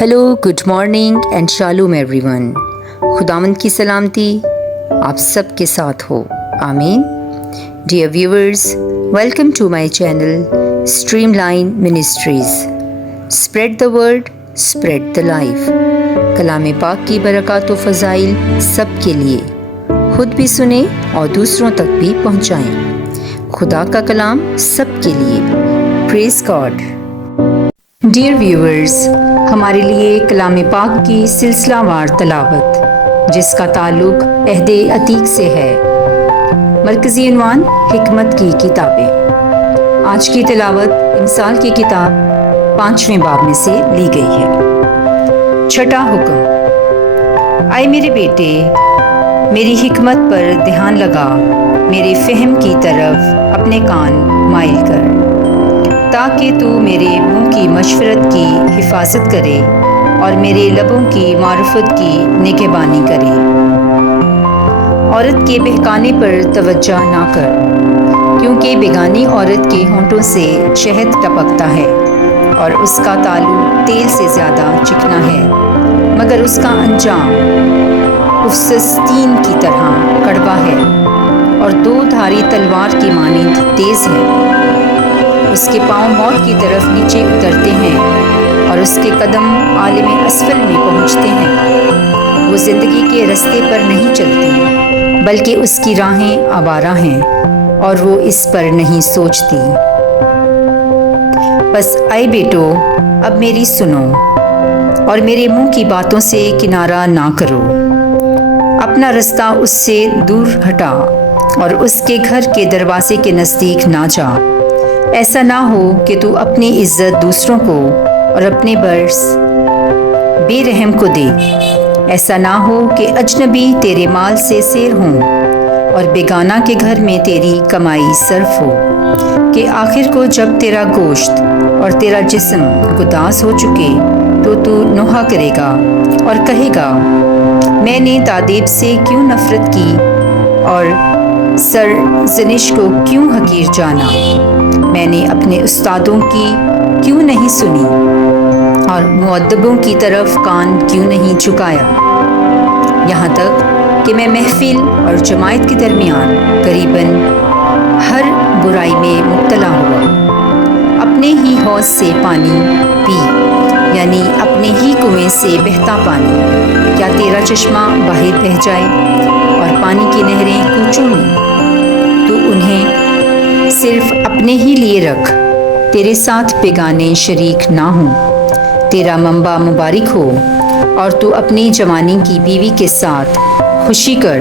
Hello, good morning and shalom everyone. خداوند کی سلامتی آپ سب کے ساتھ ہو، آمین۔ Dear viewers, welcome to my channel Streamline Ministries. Spread the word, spread the life. کلام پاک کی برکات و فضائل سب کے لیے، خود بھی سنیں اور دوسروں تک بھی پہنچائیں۔ خدا کا کلام سب کے لیے۔ پریز گاڈ۔ ڈیئر ویورز، ہمارے لیے کلام پاک کی سلسلہ وار تلاوت جس کا تعلق عہد عتیق سے ہے۔ مرکزی عنوان حکمت کی کتابیں۔ آج کی تلاوت امثال کی کتاب 5ویں باب میں سے لی گئی ہے۔ چھٹا حکم، اے میرے بیٹے، میری حکمت پر دھیان لگا، میرے فہم کی طرف اپنے کان مائل کر، تاکہ تو میرے منہ کی مشورت کی حفاظت کرے اور میرے لبوں کی معرفت کی نگہبانی کرے۔ عورت کے بہکانے پر توجہ نہ کر، کیونکہ بیگانی عورت کے ہونٹوں سے شہد ٹپکتا ہے اور اس کا تالو تیل سے زیادہ چکنا ہے، مگر اس کا انجام افسستین کی طرح کڑوا ہے اور دو دھاری تلوار کی مانند تیز ہے۔ اس کے پاؤں موت کی طرف نیچے اترتے ہیں اور اس کے قدم عالم اسفل میں پہنچتے ہیں۔ وہ زندگی کے رستے پر نہیں چلتی، بلکہ اس کی راہیں آوارہ ہیں اور وہ اس پر نہیں سوچتی۔ بس اے بیٹو، اب میری سنو اور میرے منہ کی باتوں سے کنارہ نہ کرو۔ اپنا رستہ اس سے دور ہٹا اور اس کے گھر کے دروازے کے نزدیک نہ جا۔ ایسا نہ ہو کہ تو اپنی عزت دوسروں کو اور اپنے برس بے رحم کو دے۔ ایسا نہ ہو کہ اجنبی تیرے مال سے سیر ہوں اور بیگانہ کے گھر میں تیری کمائی صرف ہو، کہ آخر کو جب تیرا گوشت اور تیرا جسم گداز ہو چکے تو نوحہ کرے گا اور کہے گا، میں نے تادیب سے کیوں نفرت کی اور سرزنش کو کیوں حقیر جانا؟ میں نے اپنے استادوں کی کیوں نہیں سنی اور مؤدبوں کی طرف کان کیوں نہیں جھکایا؟ یہاں تک کہ میں محفل اور جماعت کے درمیان قریباً ہر برائی میں مبتلا ہوا۔ اپنے ہی حوض سے پانی پی، یعنی اپنے ہی کنویں سے بہتا پانی۔ کیا تیرا چشمہ باہر بہہ جائے اور پانی کی نہریں کوچوں میں؟ تو انہیں صرف اپنے ہی لیے رکھ، تیرے ساتھ بیگانے شریک نہ ہوں۔ تیرا منبع مبارک ہو اور تو اپنی جوانی کی بیوی کے ساتھ خوشی کر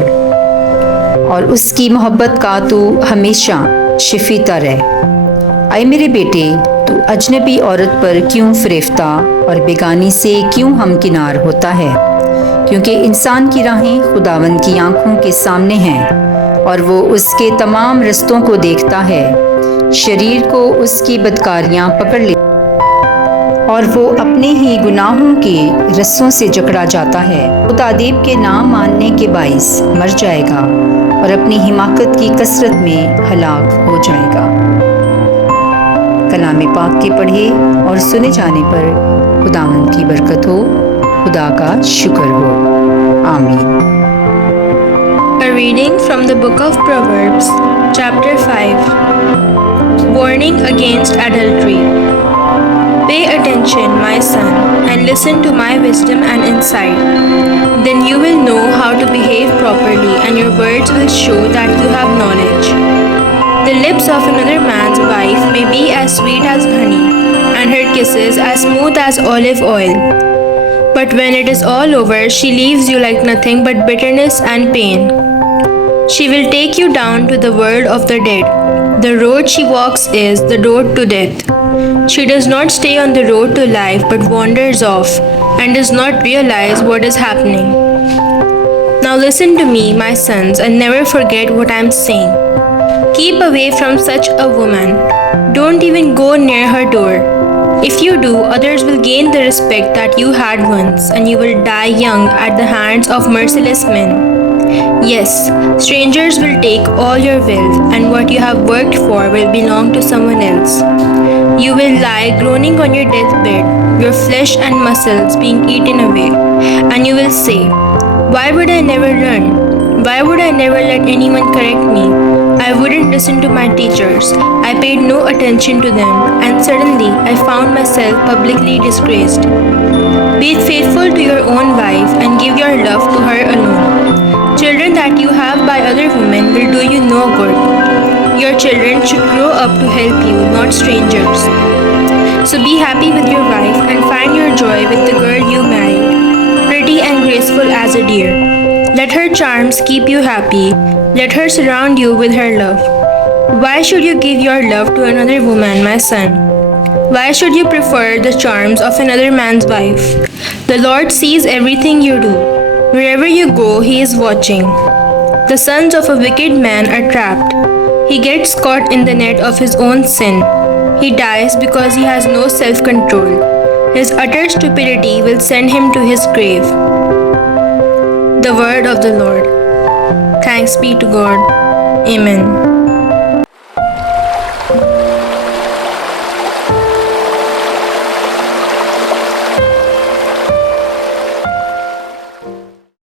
اور اس کی محبت کا تو ہمیشہ شفیتا رہ۔ اے میرے بیٹے، تو اجنبی عورت پر کیوں فریفتہ اور بیگانی سے کیوں ہمکنار ہوتا ہے؟ کیونکہ انسان کی راہیں خداوند کی آنکھوں کے سامنے ہیں اور وہ اس کے تمام رستوں کو دیکھتا ہے۔ شریر کو اس کی بدکاریاں پکڑ لے اور وہ اپنے ہی گناہوں کے رسوں سے جکڑا جاتا ہے۔ وہ تادیب کے نام ماننے کے باعث مر جائے گا اور اپنی حماقت کی کثرت میں ہلاک ہو جائے گا۔ کلام پاک کے پڑھے اور سنے جانے پر خداوند کی برکت ہو، خدا کا شکر ہو، آمین۔ A reading from the book of Proverbs, chapter 5. Warning against adultery. Pay attention, my son, and listen to my wisdom and insight. Then you will know how to behave properly, and your words will show that you have knowledge. The lips of another man's wife may be as sweet as honey, and her kisses as smooth as olive oil. But when it is all over, she leaves you like nothing but bitterness and pain. She will take you down to the world of the dead. The road she walks is the road to death. She does not stay on the road to life, but wanders off and does not realize what is happening. Now listen to me, my sons, and never forget what I am saying. Keep away from such a woman. Don't even go near her door. If you do, others will gain the respect that you had once, and you will die young at the hands of merciless men. Yes, strangers will take all your wealth, and what you have worked for will belong to someone else. You will lie groaning on your deathbed, your flesh and muscles being eaten away. And you will say, why would I never learn? Why would I never let anyone correct me? I wouldn't listen to my teachers. I paid no attention to them, and suddenly I found myself publicly disgraced. Be faithful to your own wife and give your love to her alone. Children that you have by other women will do you no good. Your children should grow up to help you, not strangers. So be happy with your wife and find your joy with the girl you married, pretty and graceful as a deer. Let her charms keep you happy. Let her surround you with her love. Why should you give your love to another woman, my son? Why should you prefer the charms of another man's wife? The Lord sees everything you do. Wherever you go, He is watching. The sons of a wicked man are trapped. He gets caught in the net of his own sin. He dies because he has no self-control. His utter stupidity will send him to his grave. The word of the Lord. Thanks be to God. Amen.